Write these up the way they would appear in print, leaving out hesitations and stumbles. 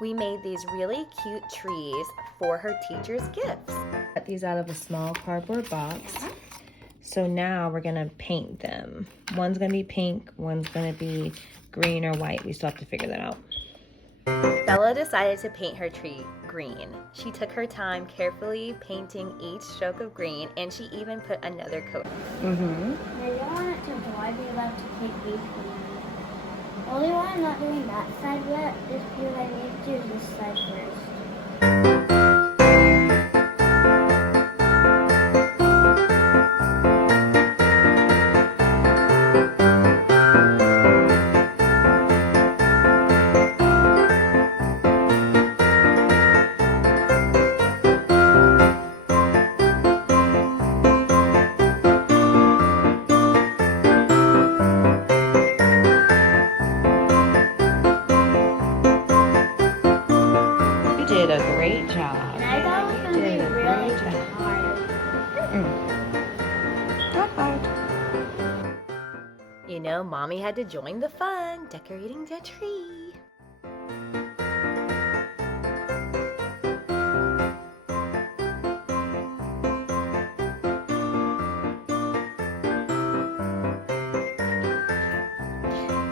We made these really cute trees for her teacher's gifts. Cut these out of a small cardboard box. So now we're gonna paint them. One's gonna be pink, one's gonna be green or white. We still have to figure that out. Bella decided to paint her tree green. She took her time carefully painting each stroke of green, and she even put another coat. I don't want it to dry, be allowed to take these green. The only why I'm not doing that side yet is because I need to do this side first. You did a great job. And I thought it was going to be really hard. Not hard. You know, Mommy had to join the fun, decorating the tree.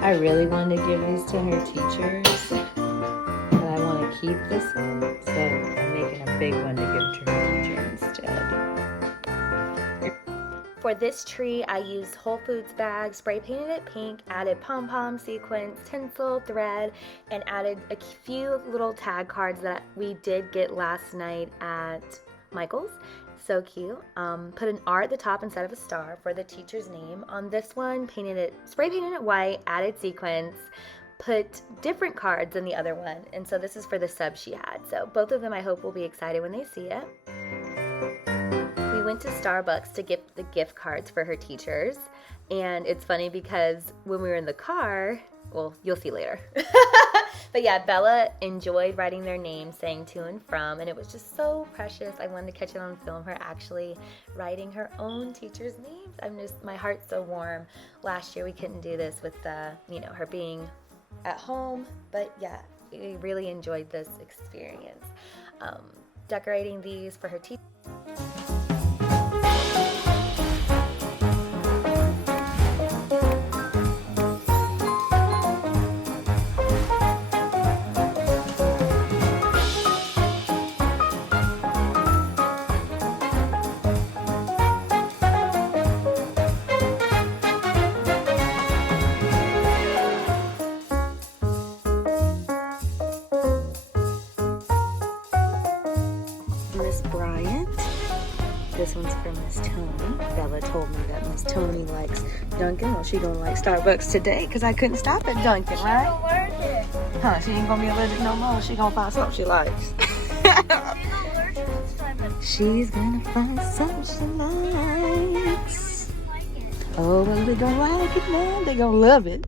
I really wanted to give these to her teachers, but I want to keep this one, so I'm making a big one to give to her teacher instead. For this tree, I used Whole Foods bags, spray painted it pink, added pom-pom, sequins, tinsel, thread, and added a few little tag cards that we did get last night at Michael's. So cute. Put an R at the top instead of a star for the teacher's name. On this one, spray painted it white, added sequins, put different cards than the other one. And so this is for the sub she had. So both of them I hope will be excited when they see it. We went to Starbucks to get the gift cards for her teachers. And it's funny because when we were in the car, well, you'll see later. But yeah, Bella enjoyed writing their names, saying to and from, and it was just so precious. I wanted to catch it on film, her actually writing her own teacher's names. My heart's so warm. Last year we couldn't do this with her being at home, but yeah, we really enjoyed this experience. Decorating these for her teacher. Miss Bryant. This one's for Miss Tony. Bella told me that Miss Tony likes Dunkin'. Well, she gonna like Starbucks today because I couldn't stop at Dunkin', right? Allergic. Huh, she ain't gonna be allergic no more. She gonna find something she likes. She's allergic this time, but She's gonna find something she likes. I like it. Oh, well, they gonna like it, man. They gonna love it.